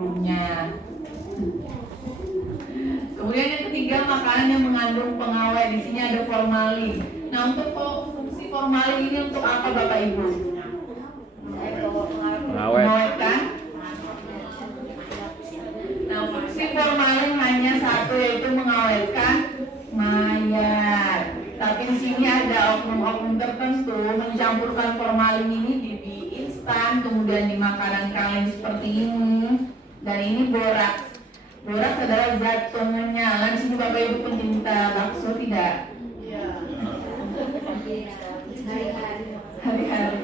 sebelumnya. Kemudian yang ketiga, makanan yang mengandung pengawet. Di sini ada formalin. Nah, untuk fungsi formalin ini untuk apa Bapak Ibu? Mengawetkan. Nah, fungsi formalin hanya satu, yaitu mengawetkan mayat. Tapi di sini ada oknum-oknum tertentu mencampurkan formalin ini di mie instan, kemudian di makanan kaleng seperti ini. Dan ini boraks. Boraks adalah zat pengenyal. Di sini Bapak Ibu pencinta bakso tidak? Iya. Hari-hari.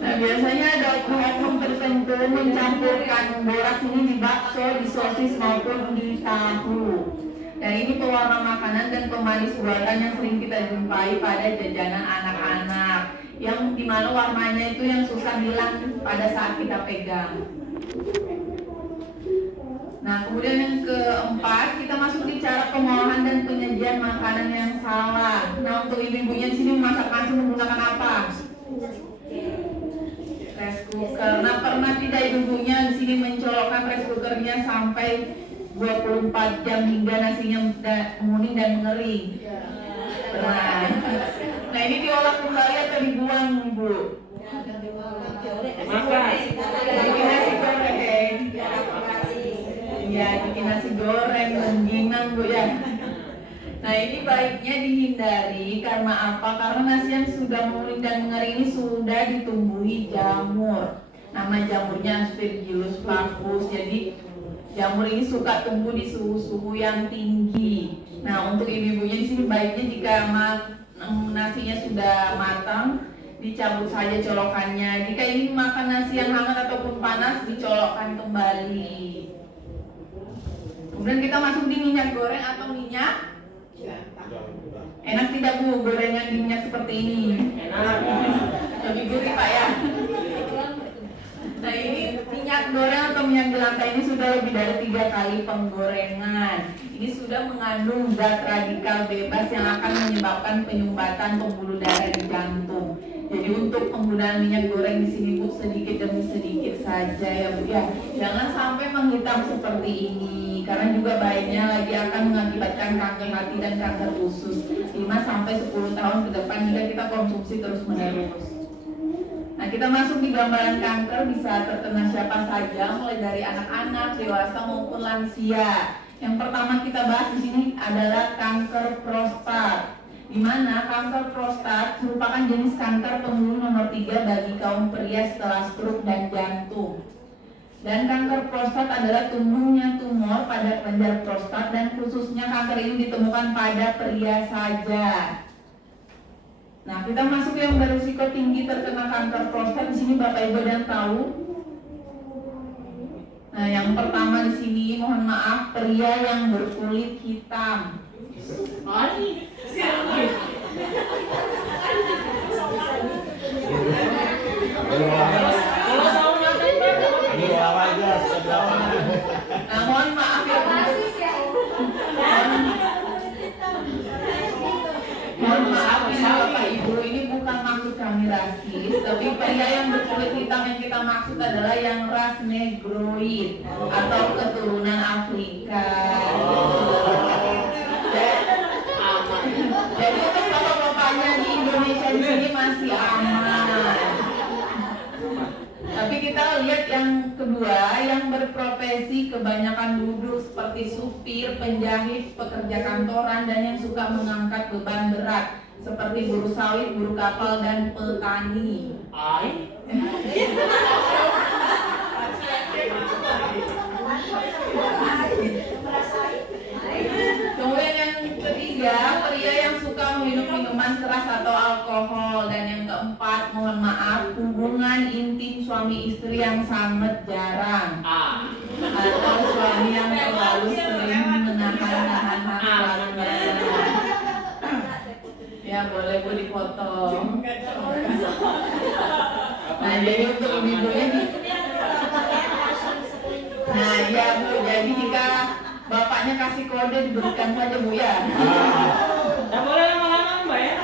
Nah, biasanya ada oknum tertentu mencampurkan boraks ini di bakso, di sosis maupun di tahu. Dan ini pewarna makanan dan pemanis buatan yang sering kita jumpai pada jajanan anak-anak, yang dimana warnanya itu yang susah hilang pada saat kita pegang. Nah, kemudian yang keempat, kita masuk di cara pengolahan dan penyajian makanan yang salah. Nah, untuk ibu-ibunya di sini memasak nasi menggunakan apa? Rice cooker. Nah, pernah tidak ibu-ibunya di sini mencolokkan rice cookernya sampai 24 jam hingga nasinya menguning dan mengering? Nah, ini diolah kembali atau dibuang, Bu? Makan. Bikin nasi goreng. Ya, bikin nasi goreng, rengginang, Bu ya. Nah, ini baiknya dihindari karena apa? Karena nasi yang sudah menguning dan mengering ini sudah ditumbuhi jamur. Nama jamurnya Aspergillus flavus. Jadi jamur ini suka tumbuh di suhu-suhu yang tinggi. Nah, untuk ibu-ibunya di sini baiknya jika nasinya sudah matang, dicabut saja colokannya. Jika ingin makan nasi yang hangat ataupun panas, dicolokkan kembali. Kemudian kita masuk di minyak goreng atau minyak. Enak tidak Bu gorengan di minyak seperti ini? Enak. Lebih gurih Pak ya. Nah, ini minyak goreng atau minyak jelantah ini sudah lebih dari 3 kali penggorengan. Ini sudah mengandung zat radikal bebas yang akan menyebabkan penyumbatan pembuluh darah di jantung. Jadi untuk penggunaan minyak goreng di sini Bu sedikit demi sedikit saja ya Bu ya. Jangan sampai menghitam seperti ini karena juga baiknya lagi akan mengakibatkan kanker hati dan kanker usus 5-10 tahun ke depan jika kita konsumsi terus-menerus. Nah, kita masuk di gambaran kanker bisa terkena siapa saja, mulai dari anak-anak, dewasa maupun lansia. Yang pertama kita bahas di sini adalah kanker prostat, di mana kanker prostat merupakan jenis kanker pembunuh nomor 3 bagi kaum pria setelah stroke dan jantung. Dan kanker prostat adalah tumbuhnya tumor pada kelenjar prostat dan khususnya kanker ini ditemukan pada pria saja. Nah, kita masuk yang berisiko tinggi terkena kanker prostat. Di sini Bapak Ibu ada yang tahu? Nah, yang pertama di sini mohon maaf, pria yang berkulit hitam. Nah, mohon maaf ya. Mohon maaf ya Bapak Ibu, ini bukan maksud kami rasis, tapi pria yang berkulit hitam yang kita maksud adalah yang ras negroid atau keturunan Afrika. Jadi untuk bapak-bapaknya di Indonesia di sini masih aman. Tapi kita lihat yang kedua, yang berprofesi kebanyakan duduk seperti supir, penjahit, pekerja kantoran, dan yang suka mengangkat beban berat seperti buruh sawit, buruh kapal, dan petani. Kemudian yang ketiga, pria yang suka minum minuman keras atau alkohol. Dan yang keempat, mohon maaf, hubungan intim suami istri yang sangat jarang, atau suami yang terlalu sering menahan-nahan hasratnya. Ya boleh Bu dipotong. Nah, jadi untuk ibu-ibunya nah ya Bu, jadi jika bapaknya kasih kode diberikan saja Bu ya. Tidak boleh lama-lama Mbak ya.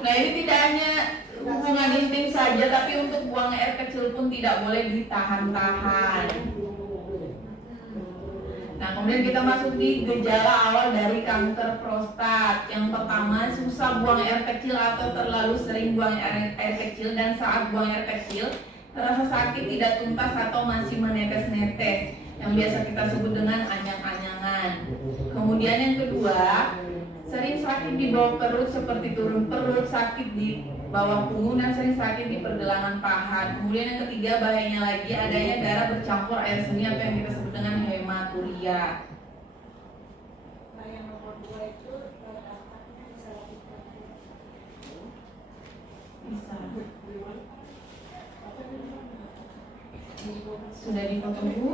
Nah, ini tidak hanya hubungan intim saja, tapi untuk buang air kecil pun tidak boleh ditahan-tahan. Nah, kemudian kita masuk di gejala awal dari kanker prostat. Yang pertama, susah buang air kecil atau terlalu sering buang air kecil, dan saat buang air kecil terasa sakit, tidak tuntas atau masih menetes-netes, yang biasa kita sebut dengan anyang-anyangan. Kemudian yang kedua, sering sakit di bawah perut seperti turun perut, sakit di bawah punggung, dan sering sakit di pergelangan paha. Kemudian yang ketiga, bahayanya lagi adanya darah bercampur air seni atau yang kita sebut dengan hematuria. Nah, yang nomor 2 itu Bisa. Sudah dipotong Bu?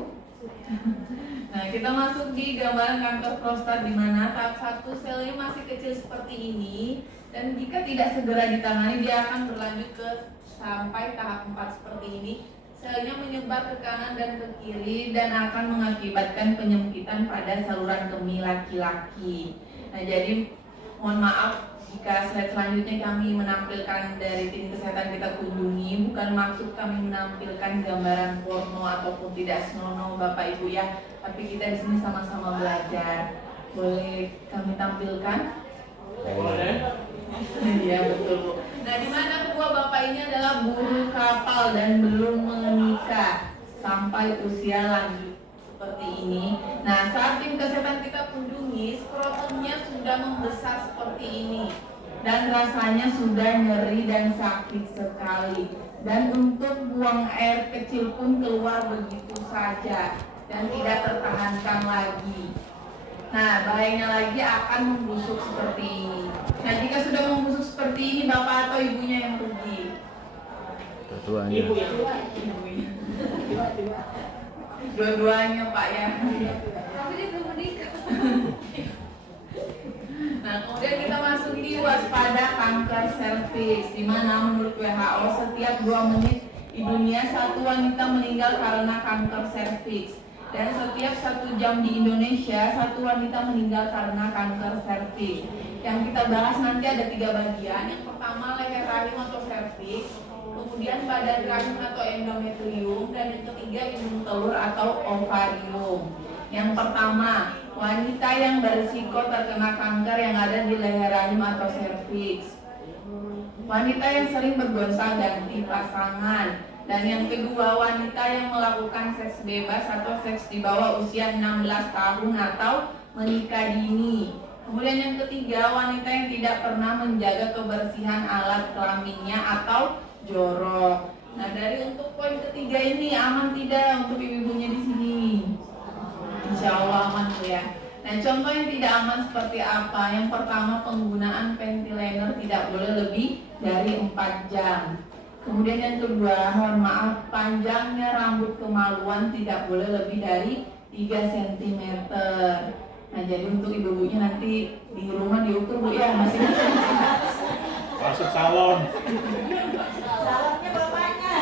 Nah, kita masuk di gambaran kanker prostat, di mana tahap 1 selnya masih kecil seperti ini, dan jika tidak segera ditangani dia akan berlanjut ke sampai tahap 4 seperti ini. Selnya menyebar ke kanan dan ke kiri dan akan mengakibatkan penyempitan pada saluran kemih laki-laki. Nah, jadi mohon maaf jika slide selanjutnya kami menampilkan dari tim kesehatan kita kunjungi, bukan maksud kami menampilkan gambaran porno ataupun tidak senonoh Bapak Ibu ya, tapi kita di sini sama-sama belajar. Boleh kami tampilkan? Boleh. Iya betul Bu. Nah, di mana kedua Bapak ini adalah buruh kapal dan belum menikah sampai usia lanjut seperti ini. Nah, saat tim kesehatan kita kunjungi, skrotumnya sudah membesar seperti ini dan rasanya sudah nyeri dan sakit sekali. Dan untuk buang air kecil pun keluar begitu saja dan tidak tertahankan lagi. Nah, bahayanya lagi akan membusuk seperti ini. Nah, jika sudah membusuk seperti ini, bapak atau ibunya yang rugi? Ketuanya. Ibu ya? Dua-duanya Pak ya. tapi dia belum menikah. Nah, kemudian kita masuk di waspada kanker serviks, di mana menurut WHO setiap 2 menit di dunia 1 wanita meninggal karena kanker serviks. Dan setiap 1 jam di Indonesia 1 wanita meninggal karena kanker serviks. Yang kita bahas nanti ada 3 bagian. Yang pertama leher rahim atau serviks, kemudian badan rahim atau endometrium, dan yang ketiga indung telur atau ovarium. Yang pertama, wanita yang berisiko terkena kanker yang ada di leher rahim atau serviks. Wanita yang sering bergonta-ganti pasangan. Dan yang kedua, wanita yang melakukan seks bebas atau seks di bawah usia 16 tahun atau menikah dini. Kemudian yang ketiga, wanita yang tidak pernah menjaga kebersihan alat kelaminnya atau jorok. Nah, dari untuk poin ketiga ini aman tidak untuk ibu-ibunya di sini? Insya Allah aman Bu ya. Nah, contoh yang tidak aman seperti apa? Yang pertama, penggunaan ventilator tidak boleh lebih dari 4 jam. Kemudian yang kedua, mohon maaf, panjangnya rambut kemaluan tidak boleh lebih dari 3 cm. Nah, jadi untuk ibu-ibunya nanti di rumah diukur Bu ya, masih Masuk salon. Salonnya bapaknya.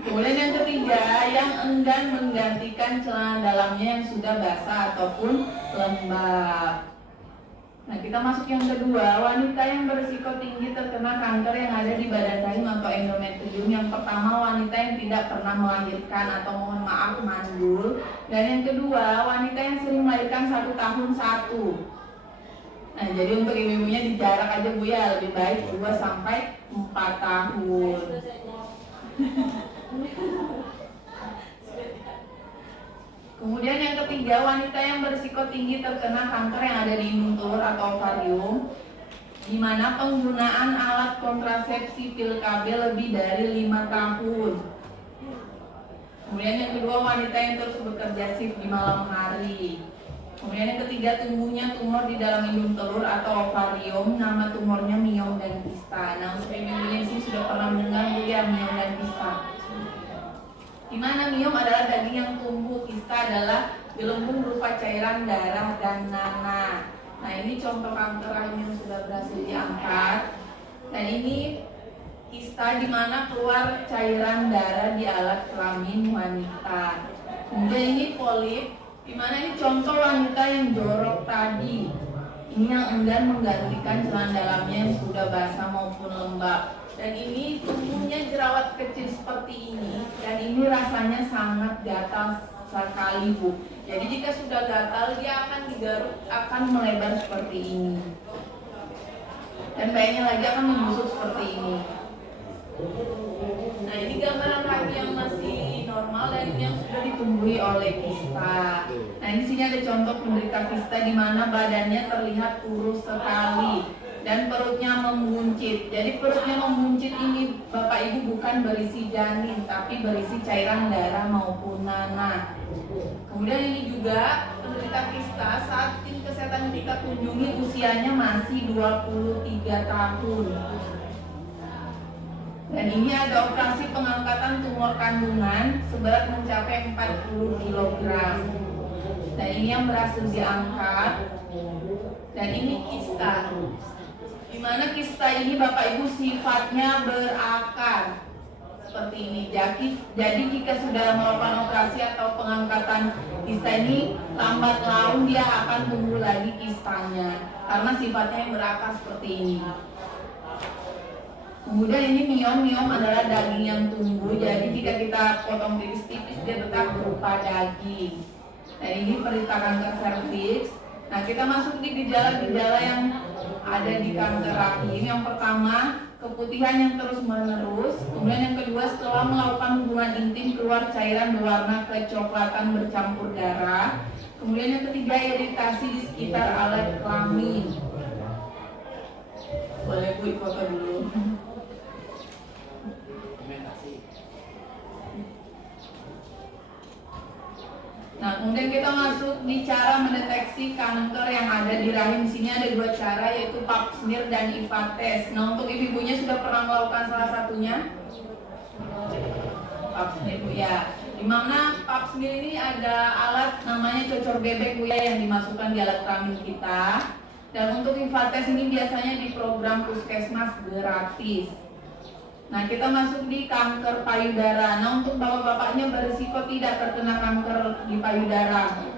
Kemudian yang ketiga, yang enggan menggantikan celana dalamnya yang sudah basah ataupun lembab. Nah, kita masuk yang kedua, wanita yang berisiko tinggi terkena kanker yang ada di badan rahim atau endometrium. Yang pertama, wanita yang tidak pernah melahirkan atau mohon maaf mandul. Dan yang kedua, wanita yang sering melahirkan 1 tahun 1. Nah, jadi untuk ibu-ibunya dijarak aja Bu ya, lebih baik 2 sampai 4 tahun. Kemudian yang ketiga, wanita yang berisiko tinggi terkena kanker yang ada di indung telur atau ovarium, di mana penggunaan alat kontrasepsi pil KB lebih dari 5 tahun. Kemudian yang kedua, wanita yang terus bekerja shift di malam hari. Kemudian yang ketiga, tumbuhnya tumor di dalam indung telur atau ovarium, nama tumornya miom dan kista. Nah, untuk ibu-ibu sih sudah pernah mendengar Bu ya, miom dan kista. Di mana miom adalah daging yang tumbuh, kista adalah gelembung berupa cairan darah dan nanah. Nah, ini contoh kanker rahim yang sudah berhasil diangkat. Dan ini kista di mana keluar cairan darah di alat kelamin wanita. Kemudian ini polip, di mana ini contoh wanita yang jorok tadi. Ini yang enggan menggantikan celana dalamnya yang sudah basah maupun lembab. Dan ini tumbuhnya jerawat kecil seperti ini, dan ini rasanya sangat gatal sekali, Bu. Jadi jika sudah gatal, dia akan digaruk, akan melebar seperti ini. Dan bayinya lagi akan membusuk seperti ini. Nah, ini gambaran kaki yang masih normal dan ini yang sudah ditumbuhi oleh kista. Nah, di sini ada contoh penderita kista di mana badannya terlihat kurus sekali dan perutnya membuncit. Jadi perutnya membuncit ini Bapak Ibu bukan berisi janin, tapi berisi cairan darah maupun nanah. Kemudian ini juga penderita kista saat tim kesehatan kita kunjungi usianya masih 23 tahun. Dan ini ada operasi pengangkatan tumor kandungan seberat mencapai 40 kg. Dan ini yang berhasil diangkat. Dan ini kista. Di mana kista ini Bapak Ibu sifatnya berakar seperti ini. Jadi jika sudah melakukan operasi atau pengangkatan kista ini, lambat laun dia akan tumbuh lagi kistanya karena sifatnya yang berakar seperti ini. Kemudian ini miom adalah daging yang tumbuh. Jadi jika kita potong tipis-tipis dia tetap berupa daging. Dan ini penderita kanker serviks. Nah, kita masuk di gejala-gejala yang ada di kanker rahim. Yang pertama, keputihan yang terus-menerus. Kemudian yang kedua, setelah melakukan hubungan intim keluar cairan berwarna kecoklatan bercampur darah. Kemudian yang ketiga, iritasi di sekitar alat kelamin. Boleh Bu foto dulu. Nah, kemudian kita masuk di cara mendeteksi kanker yang ada di rahim. Di sini ada dua cara, yaitu pap smear dan IVA test. Nah, untuk ibu-ibunya sudah pernah melakukan salah satunya? Pap smear, Bu, ya. Di mana pap smear ini ada alat namanya cocor bebek, Bu, ya, yang dimasukkan di alat kelamin kita. Dan untuk IVA test ini biasanya di program puskesmas gratis. Nah, kita masuk di kanker payudara. Nah, untuk bapak-bapaknya berisiko tidak terkena kanker di payudara.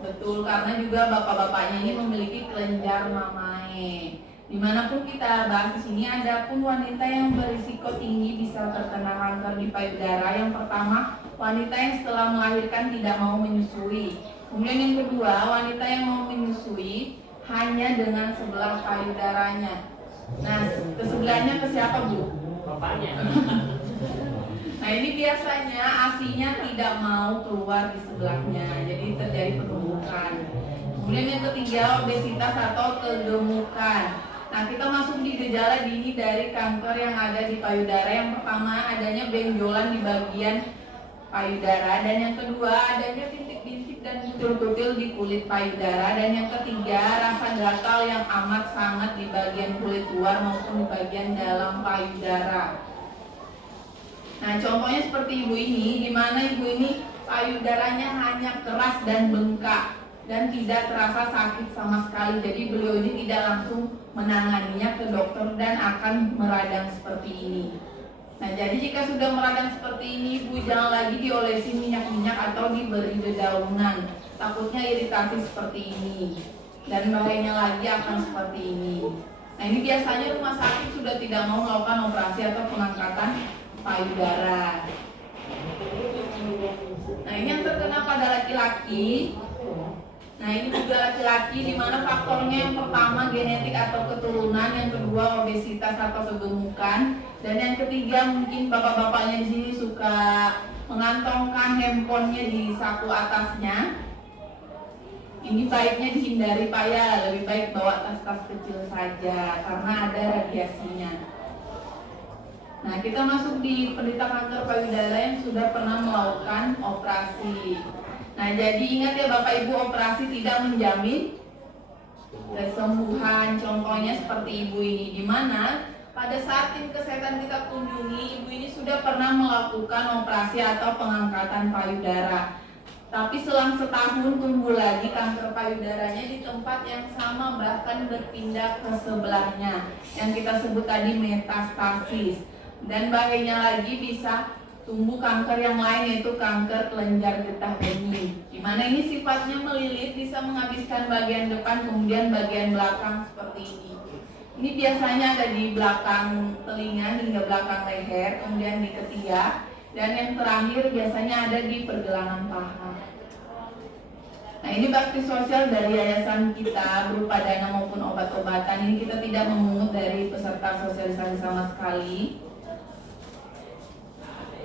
Betul, karena juga bapak-bapaknya ini memiliki kelenjar mamae. Dimanapun kita bahas di sini, ada pun wanita yang berisiko tinggi bisa terkena kanker di payudara. Yang pertama, wanita yang setelah melahirkan tidak mau menyusui. Kemudian yang kedua, wanita yang mau menyusui hanya dengan sebelah payudaranya. Nah, kesebelahnya ke siapa, Bu? Bapaknya. Nah, ini biasanya ASI-nya tidak mau keluar di sebelahnya, jadi terjadi penumbukan. Kemudian yang ketiga, obesitas atau kegemukan. Nah, kita masuk di gejala dini dari kanker yang ada di payudara. Yang pertama, adanya benjolan di bagian payudara, dan yang kedua adanya bintik-bintik dan kutil-kutil di kulit payudara, dan yang ketiga rasa gatal yang amat sangat di bagian kulit luar maupun di bagian dalam payudara. Nah, contohnya seperti ibu ini, di mana ibu ini payudaranya hanya keras dan bengkak dan tidak terasa sakit sama sekali. Jadi beliau ini tidak langsung menanganinya ke dokter dan akan meradang seperti ini. Nah, jadi jika sudah meradang seperti ini, Ibu jangan lagi diolesi minyak-minyak atau diberi dedaunan. Takutnya iritasi seperti ini. Dan bahayanya lagi akan seperti ini. Nah, ini biasanya rumah sakit sudah tidak mau melakukan operasi atau pengangkatan payudara. Nah, ini yang terkena pada laki-laki. Nah, ini juga laki-laki, di mana faktornya yang pertama genetik atau keturunan, yang kedua obesitas atau kegemukan, dan yang ketiga mungkin bapak-bapaknya di sini suka mengantongkan handphonenya di saku atasnya. Ini baiknya dihindari, Pak, ya. Lebih baik bawa tas-tas kecil saja karena ada radiasinya. Nah, kita masuk di penderita kanker payudara yang sudah pernah melakukan operasi. Nah, jadi ingat ya Bapak Ibu, operasi tidak menjamin kesembuhan. Contohnya seperti ibu ini, di mana pada saat tim kesehatan kita kunjungi, ibu ini sudah pernah melakukan operasi atau pengangkatan payudara. Tapi selang setahun tumbuh lagi kanker payudaranya di tempat yang sama, bahkan berpindah ke sebelahnya, yang kita sebut tadi metastasis. Dan bahayanya lagi bisa tumbuh kanker yang lain, yaitu kanker kelenjar getah bening, di mana ini sifatnya melilit, bisa menghabiskan bagian depan kemudian bagian belakang seperti ini. Ini biasanya ada di belakang telinga hingga belakang leher, kemudian di ketiak, dan yang terakhir biasanya ada di pergelangan paha. Nah, ini bakti sosial dari yayasan kita berupa dana maupun obat-obatan. Ini kita tidak memungut dari peserta sosialisasi sama sekali.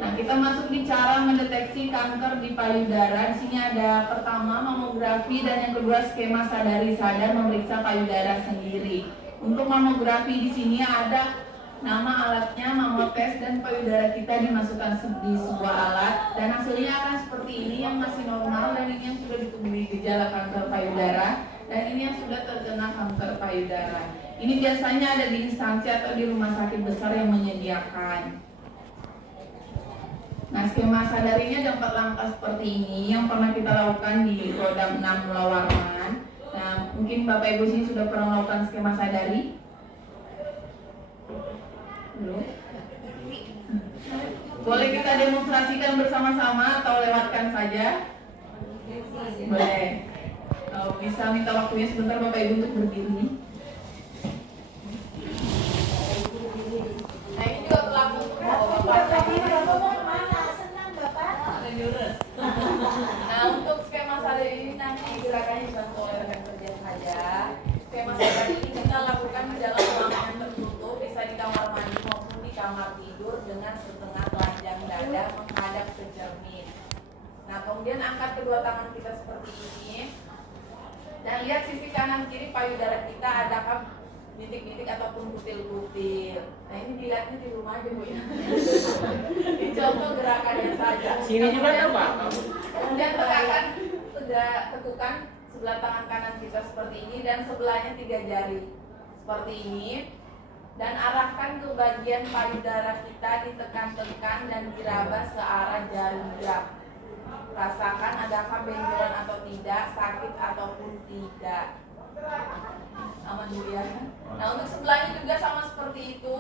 Nah, kita masuk di cara mendeteksi kanker di payudara. Di sini ada pertama mamografi dan yang kedua skema sadari sadar memeriksa payudara sendiri. Untuk mamografi di sini ada nama alatnya, mammotes, dan payudara kita dimasukkan di sebuah alat dan hasilnya akan seperti ini, yang masih normal dan ini yang sudah ditemui gejala kanker payudara dan ini yang sudah terkena kanker payudara. Ini biasanya ada di instansi atau di rumah sakit besar yang menyediakan. Nah, skema sadarinya ada 4 langkah seperti ini yang pernah kita lakukan di Roda 6 Mula Warman. Nah, mungkin Bapak Ibu sini sudah pernah melakukan skema sadari? Belum? Boleh kita demonstrasikan bersama-sama atau lewatkan saja? Boleh. Kalau bisa minta waktunya sebentar Bapak Ibu untuk berdiri. Nah, ini juga berlaku untuk Bapak. Nah, untuk skema sadari ini nanti gerakannya dibantu oleh rekan kerja saja. Skema sadari ini kita lakukan di dalam ruangan tertutup, bisa di kamar mandi maupun di kamar tidur dengan setengah telanjang dada menghadap ke cermin. Nah, kemudian angkat kedua tangan kita seperti ini dan lihat sisi kanan kiri payudara kita, adakah bintik-bintik ataupun kutil-kutil. Nah, ini dilihatnya di rumah aja Bu ya. Dicontoh gerakannya saja. Sini juga ada Pak. Kemudian tegukan sebelah tangan kanan kita seperti ini dan sebelahnya 3 jari seperti ini dan arahkan ke bagian payudara kita, ditekan-tekan dan diraba searah jari gerak. Rasakan adakah benjolan atau tidak, sakit ataupun tidak. Aman dulu ya. Nah, untuk sebelahnya juga sama seperti itu.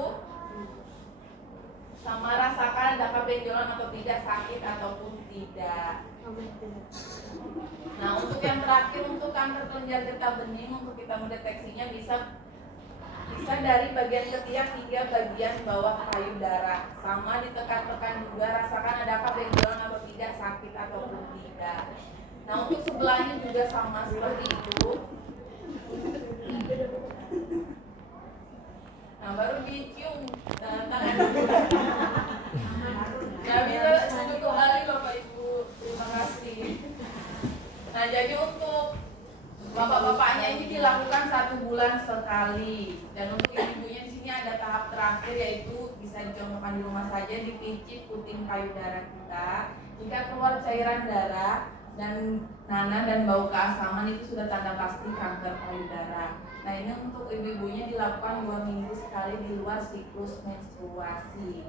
Sama, rasakan adakah benjolan atau tidak, sakit ataupun tidak. Nah, untuk yang terakhir, untuk kanker kelenjar getah bening, untuk kita mendeteksinya bisa dari bagian ketiak hingga bagian bawah payudara. Sama, ditekan-tekan juga, rasakan adakah benjolan atau tidak, sakit ataupun tidak. Nah, untuk sebelahnya juga sama seperti itu. Nah, baru dicium tangan. Nah, bisa duduk kembali Bapak Ibu. Terima kasih. Nah, jadi untuk bapak-bapaknya ini dilakukan 1 bulan sekali. Dan untuk ibunya di sini ada tahap terakhir, yaitu bisa dicontohkan di rumah saja, dipicit puting payudara kita. Jika keluar cairan darah dan nanah dan bau keasaman, itu sudah tanda pasti kanker payudara. Nah, ini untuk ibu-ibunya dilakukan 2 minggu sekali di luar siklus menstruasi.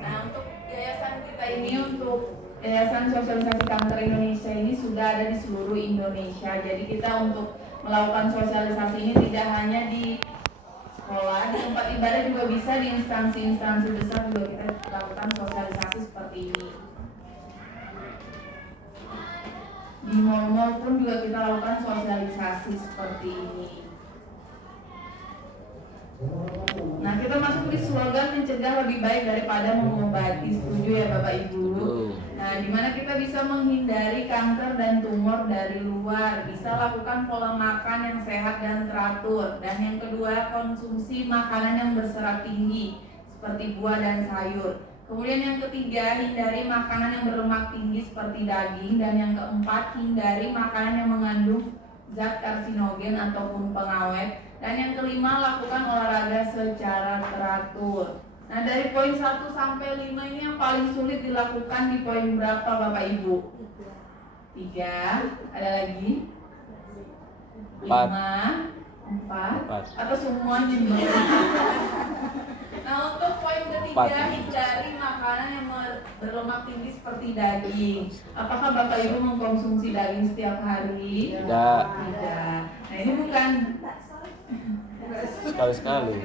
Nah, untuk yayasan kita ini, untuk Yayasan Sosialisasi Kanker Indonesia ini sudah ada di seluruh Indonesia. Jadi kita untuk melakukan sosialisasi ini tidak hanya di sekolah, di tempat ibadah juga bisa, di instansi-instansi besar juga kita lakukan sosialisasi seperti ini. Di mall-mall pun juga kita lakukan sosialisasi seperti ini. Nah, kita masuk di slogan mencegah lebih baik daripada mengobati. Setuju ya Bapak Ibu? Nah, dimana kita bisa menghindari kanker dan tumor dari luar. Bisa lakukan pola makan yang sehat dan teratur. Dan yang kedua, konsumsi makanan yang berserat tinggi seperti buah dan sayur. Kemudian yang ketiga, hindari makanan yang berlemak tinggi seperti daging. Dan yang keempat, hindari makanan yang mengandung zat karsinogen ataupun pengawet. Dan yang kelima, lakukan olahraga secara teratur. Nah, dari poin 1 sampai 5 ini yang paling sulit dilakukan di poin berapa Bapak Ibu? 3, ada lagi? 5, 4, atau semuanya? Nah, untuk poin ketiga, hindari makanan yang berlemak tinggi seperti daging. Apakah Bapak Ibu mengkonsumsi daging setiap hari? Tidak. Tidak. Nah, ini bukan Sekali-sekali.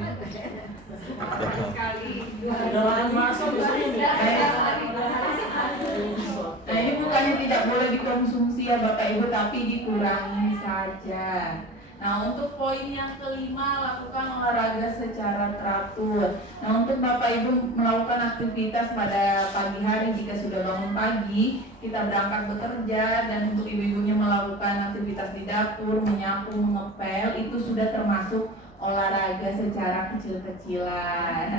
Nah, ini bukannya tidak boleh dikonsumsi ya Bapak Ibu, tapi dikurangi saja. Nah, untuk poin yang kelima, lakukan olahraga secara teratur. Nah, untuk Bapak Ibu melakukan aktivitas pada pagi hari, jika sudah bangun pagi, kita berangkat bekerja, dan untuk ibu-ibunya melakukan aktivitas di dapur, menyapu, mengepel, itu sudah termasuk olahraga secara kecil-kecilan.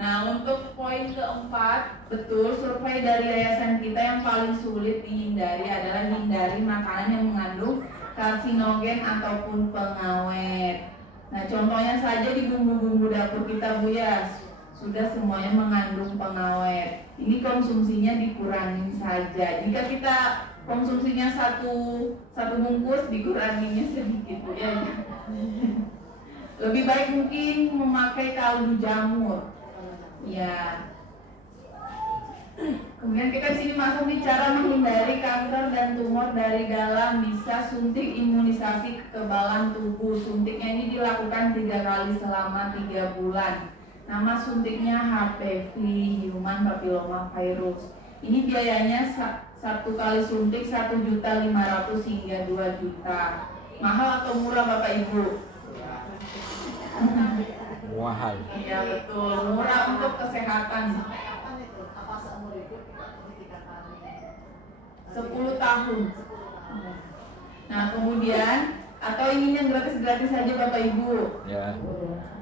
Nah, untuk poin keempat, betul, survei dari yayasan kita yang paling sulit dihindari adalah hindari makanan yang mengandung karsinogen ataupun pengawet. Nah, contohnya saja di bumbu-bumbu dapur kita, Bu, ya, sudah semuanya mengandung pengawet. Ini konsumsinya dikurangin saja. Jika kita konsumsinya satu bungkus, dikuranginya sedikit, Bu, ya. Lebih baik mungkin memakai kaldu jamur. Ya. Kemudian kita di sini masuk di cara menghindari kanker dan tumor dari dalam, bisa suntik imunisasi kekebalan tubuh. Suntiknya ini dilakukan 3 kali selama 3 bulan. Nama suntiknya HPV, Human Papilloma Virus. Ini biayanya 1 kali suntik 1.500.000 hingga 2 juta. Mahal atau murah Bapak Ibu? Mahal. Iya betul, murah untuk kesehatan. 10 tahun. Nah, kemudian atau ingin yang gratis-gratis saja Bapak Ibu. Ya.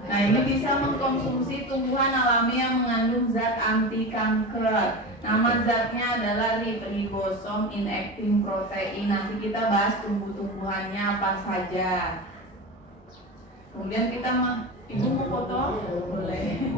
Nah, ini bisa mengkonsumsi tumbuhan alami yang mengandung zat anti kanker. Nama zatnya adalah ribosom inactive protein. Nanti kita bahas tumbuh-tumbuhannya apa saja. Kemudian kita Ibu mau foto? Boleh.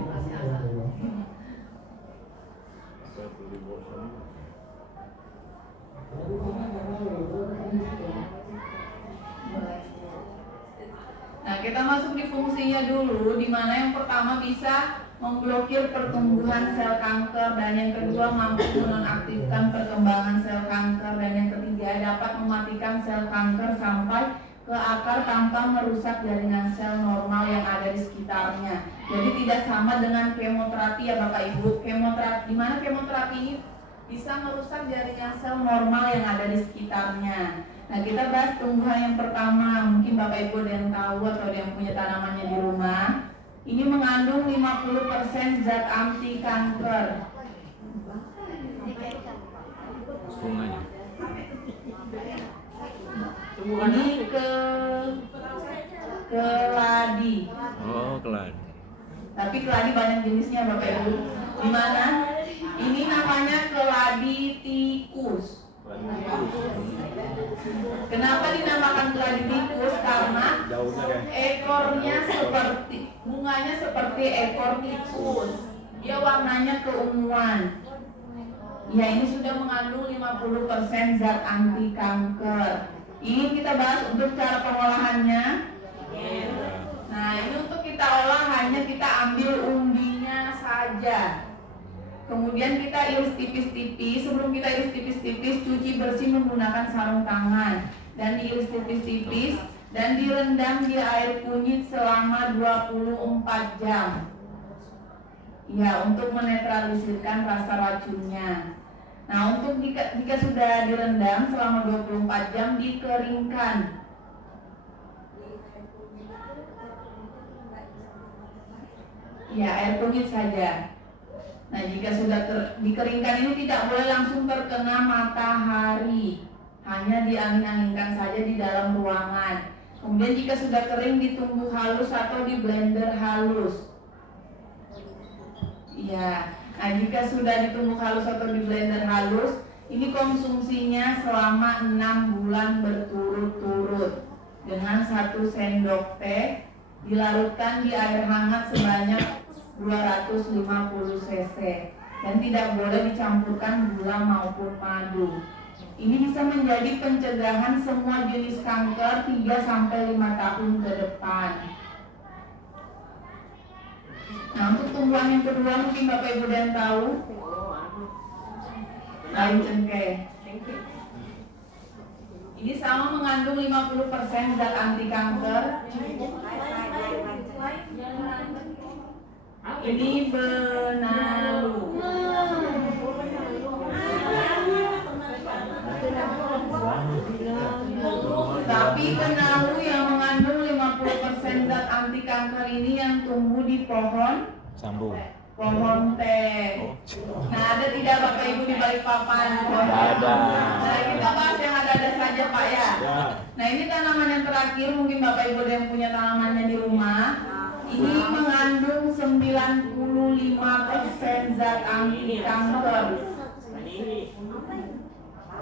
Nah, kita masuk di fungsinya dulu, di mana yang pertama bisa memblokir pertumbuhan sel kanker, dan yang kedua mampu menonaktifkan perkembangan sel kanker, dan yang ketiga dapat mematikan sel kanker sampai ke akar tanpa merusak jaringan sel normal yang ada di sekitarnya. Jadi tidak sama dengan kemoterapi ya Bapak Ibu. Kemoterapi, di mana kemoterapi ini bisa merusak jaringan sel normal yang ada di sekitarnya. Nah, kita bahas tumbuhan yang pertama. Mungkin Bapak Ibu ada yang tahu atau ada yang punya tanamannya di rumah. Ini mengandung 50% zat anti kanker. Bunganya. Ini keladi. Oh, keladi. Tapi keladi banyak jenisnya Bapak Ibu. Di mana? Ini namanya keladi tikus. Kenapa dinamakan keladi tikus? Karena ekornya seperti, bunganya seperti ekor tikus. Dia warnanya keunguan. Ya, ini sudah mengandung 50% zat anti kanker. Ini kita bahas untuk cara pengolahannya. Nah, ini untuk kita olah hanya kita ambil umbinya saja. Kemudian kita iris tipis-tipis. Sebelum kita iris tipis-tipis, cuci bersih menggunakan sarung tangan. Dan diiris tipis-tipis dan direndam di air kunyit selama 24 jam. Ya, untuk menetralisirkan rasa racunnya. Nah, untuk jika sudah direndam selama 24 jam, dikeringkan. Ya, air kunyit saja. Nah, jika sudah dikeringkan ini tidak boleh langsung terkena matahari. Hanya diangin-anginkan saja di dalam ruangan. Kemudian jika sudah kering, ditumbuk halus atau di blender halus. Ya. Nah, jika sudah ditumbuk halus atau di blender halus, ini konsumsinya selama 6 bulan berturut-turut dengan 1 sendok teh dilarutkan di air hangat sebanyak 250 cc dan tidak boleh dicampurkan gula maupun madu. Ini bisa menjadi pencegahan semua jenis kanker 3-5 tahun ke depan. Nah, untuk tumbuhan yang kedua mungkin Bapak Ibu dan tahu, daun cengkeh. Ini sama mengandung 50% zat anti kanker. Ini benalu. di pohon Sambung. teh. Oh. Nah, ada tidak Bapak Ibu di balik papan? Ada. Nah, kita bahas yang ada ada Pak ya. Nah, ini tanaman yang terakhir, mungkin Bapak Ibu ada yang punya tanamannya di rumah. Ini mengandung 95% zat anti kanker.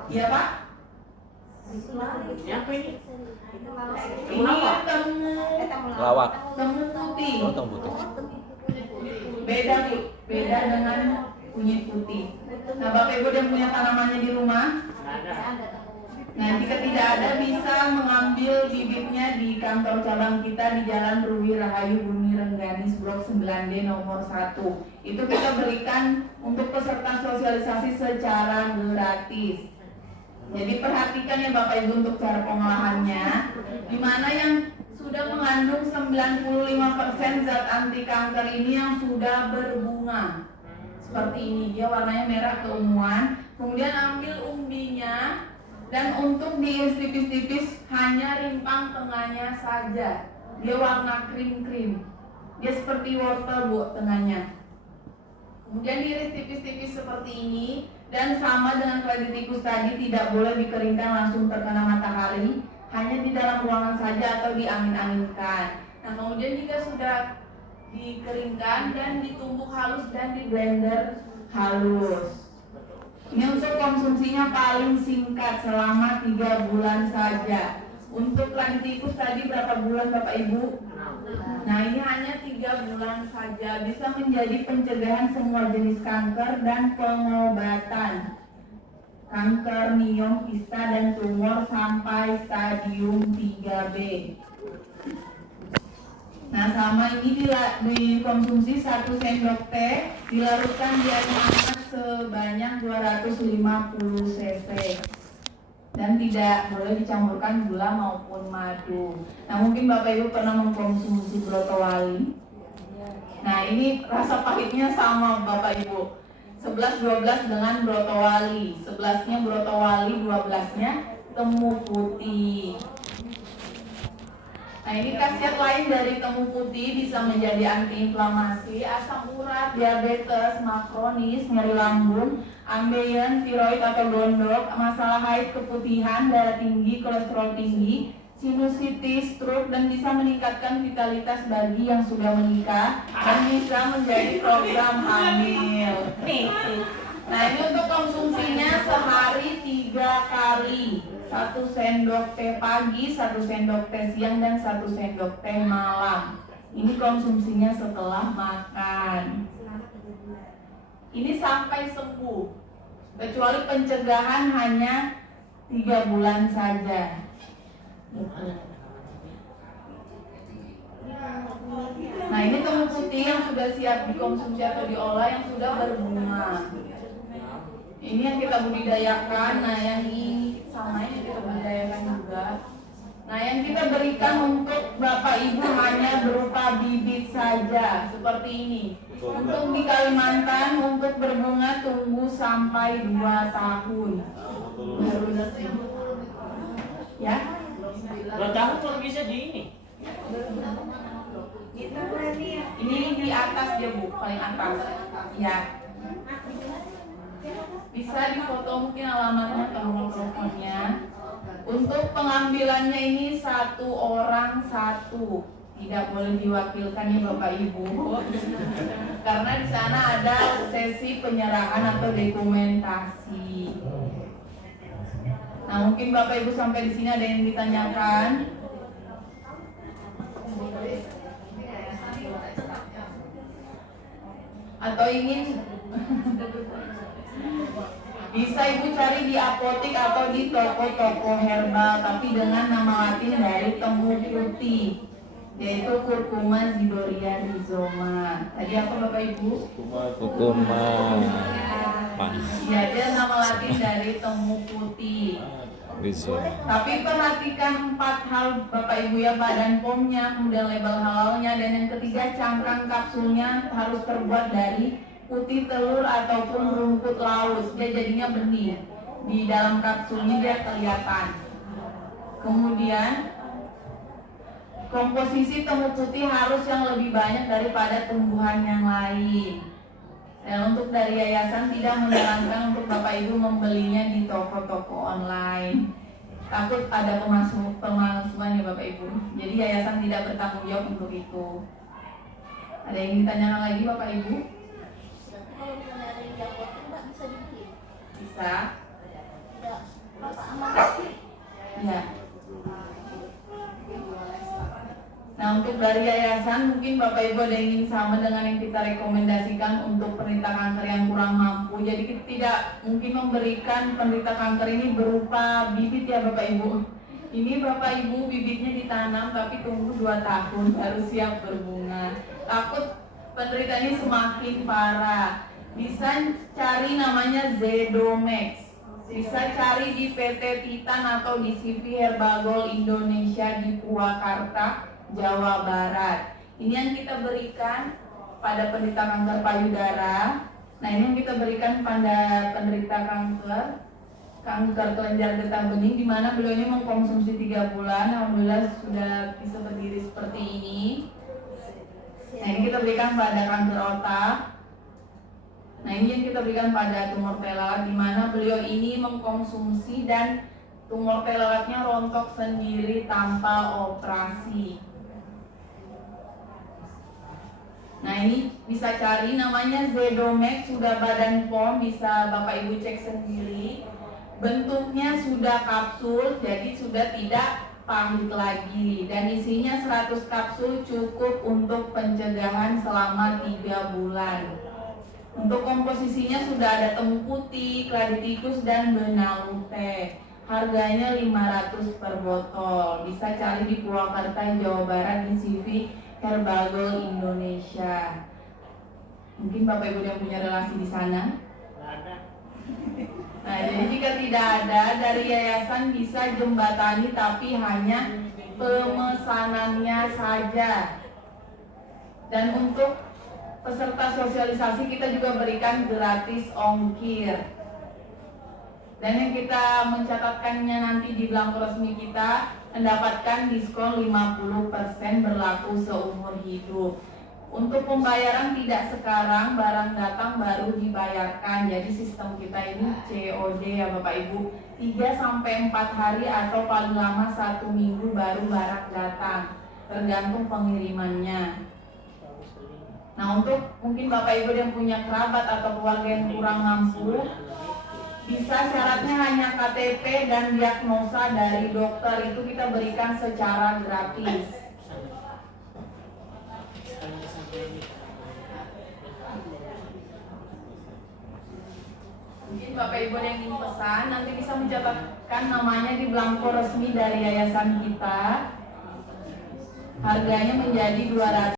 Iya Pak? Ini apa ini? Ini temu Lawak. temu putih. Oh, tong putih. Beda Bu, beda dengan kunyit putih. Nah, Bapak Ibu yang punya tanamannya di rumah, nah jika tidak ada bisa mengambil bibitnya di kantor cabang kita di Jalan Ruwi Rahayu Bumi Rengganis Blok 9D nomor 1. Itu kita berikan untuk peserta sosialisasi secara gratis. Jadi perhatikan ya Bapak Ibu untuk cara pengolahannya, di mana yang sudah mengandung 95% zat anti kanker ini yang sudah berbunga. Seperti ini, dia warnanya merah keunguan. Kemudian ambil umbinya dan untuk diiris tipis-tipis hanya rimpang tengahnya saja. Dia warna krim-krim. Dia seperti wortel Bu tengahnya. Kemudian diiris tipis-tipis seperti ini. Dan sama dengan kladitikus tadi, tidak boleh dikeringkan langsung terkena matahari, hanya di dalam ruangan saja atau diangin-anginkan. Nah, kemudian jika sudah dikeringkan dan ditumbuk halus dan di blender halus. Ini untuk konsumsinya paling singkat selama 3 bulan saja. Untuk kladitikus tadi berapa bulan Bapak Ibu? Nah, ini hanya 3 bulan saja, bisa menjadi pencegahan semua jenis kanker dan pengobatan kanker miom, kista, dan tumor sampai stadium 3B. Nah, sama ini dikonsumsi 1 sendok teh, dilarutkan di air hangat sebanyak 250 cc. Dan tidak boleh dicampurkan gula maupun madu. Nah, mungkin Bapak Ibu pernah mengkonsumsi brotowali. Nah, ini rasa pahitnya sama Bapak Ibu. 11-12 dengan brotowali. 11-nya brotowali, 12-nya temu putih. Nah, ini khasiat lain dari temu putih, bisa menjadi antiinflamasi, asam urat, diabetes, makronis, nyeri lambung, ambeien, tiroid atau gondok, masalah haid, keputihan, darah tinggi, kolesterol tinggi, sinusitis, stroke, dan bisa meningkatkan vitalitas bagi yang sudah menikah dan bisa menjadi program hamil. Nah, ini untuk konsumsinya sehari 3 kali. 1 sendok teh pagi, 1 sendok teh siang, dan 1 sendok teh malam. Ini konsumsinya setelah makan. Ini sampai sembuh. Kecuali pencegahan hanya 3 bulan saja. Nah, ini temu putih yang sudah siap dikonsumsi atau diolah yang sudah berbunga. Ini yang kita budidayakan. Nah, yang ini sama ini kita budidayakan juga. Nah, yang kita berikan untuk Bapak Ibu hanya berupa bibit saja, seperti ini. Untuk di Kalimantan, untuk berbunga tunggu sampai 2 tahun. Ya? 2 tahun kalau bisa di ini. Ini di atas dia Bu, paling atas. Ya. Bisa difoto mungkin alamatnya atau nomor teleponnya. Untuk pengambilannya ini 1 orang 1, tidak boleh diwakilkan ya Bapak Ibu, karena di sana ada sesi penyerahan atau dokumentasi. Nah, mungkin Bapak Ibu sampai di sini ada yang ditanyakan. Atau ingin bisa Ibu cari di apotek atau di toko-toko herbal, tapi dengan nama latin dari temu putih, yaitu Curcuma zidoria rhizoma. Tadi apa Bapak Ibu? Curcuma. Ya, dia nama latin dari temu putih. Rhizoma. Tapi perhatikan 4 hal Bapak Ibu ya, badan pomnya, kemudian label halalnya, dan yang ketiga cangkang kapsulnya harus terbuat dari putih telur ataupun rumput laut. Dia jadinya benih. Di dalam kapsulnya dia kelihatan. Kemudian komposisi temu putih harus yang lebih banyak daripada tumbuhan yang lain. Dan untuk dari yayasan tidak menyarankan untuk Bapak Ibu membelinya di toko-toko online. Takut ada pemalsuan ya Bapak Ibu. Jadi yayasan tidak bertanggung jawab untuk itu. Ada yang ditanyakan lagi Bapak Ibu? Kalau misalnya ada yang diapotek Mbak bisa dibeli? Bisa. Tidak. Bapak aman. Ya. Nah untuk dari yayasan mungkin Bapak Ibu ada yang ingin sama dengan yang kita rekomendasikan untuk penderita kanker yang kurang mampu. Jadi kita tidak mungkin memberikan penderita kanker ini berupa bibit ya Bapak Ibu. Ini Bapak Ibu bibitnya ditanam tapi tunggu 2 tahun baru siap berbunga. Takut penderita ini semakin parah. Bisa cari namanya Zedomex. Bisa cari di PT Titan atau di CV Herbagol Indonesia di Purwakarta, Jawa Barat. Ini yang kita berikan pada penderita kanker payudara. Nah ini yang kita berikan pada penderita kanker kelenjar getah bening, di mana beliau ini mengkonsumsi 3 bulan. Alhamdulillah sudah bisa berdiri seperti ini. Nah ini kita berikan pada kanker otak. Nah ini yang kita berikan pada tumor telat, di mana beliau ini mengkonsumsi dan tumor telatnya rontok sendiri tanpa operasi. Nah ini bisa cari namanya Zedomex, sudah badan POM, bisa Bapak Ibu cek sendiri. Bentuknya sudah kapsul, jadi sudah tidak pahit lagi. Dan isinya 100 kapsul cukup untuk pencegahan selama 3 bulan. Untuk komposisinya sudah ada temu putih, kladitikus, dan benalu teh. Harganya 500 per botol. Bisa cari di Purwakarta, Jawa Barat di CV Herbagol Indonesia. Mungkin Bapak Ibu yang punya relasi di sana. Nah, jadi jika tidak ada, dari yayasan bisa jembatani tapi hanya pemesanannya saja. Dan untuk peserta sosialisasi kita juga berikan gratis ongkir. Dan yang kita mencatatkannya nanti di belangko resmi kita mendapatkan diskon 50% berlaku seumur hidup. Untuk pembayaran tidak sekarang, barang datang baru dibayarkan. Jadi sistem kita ini COD ya Bapak Ibu, 3-4 hari atau paling lama 1 minggu baru barang datang, tergantung pengirimannya. Nah untuk mungkin Bapak Ibu yang punya kerabat atau keluarga yang kurang mampu, bisa syaratnya hanya KTP dan diagnosa dari dokter, itu kita berikan secara gratis. Mungkin Bapak Ibu yang ingin pesan nanti bisa mencatatkan namanya di belangko resmi dari yayasan kita. Harganya menjadi 200.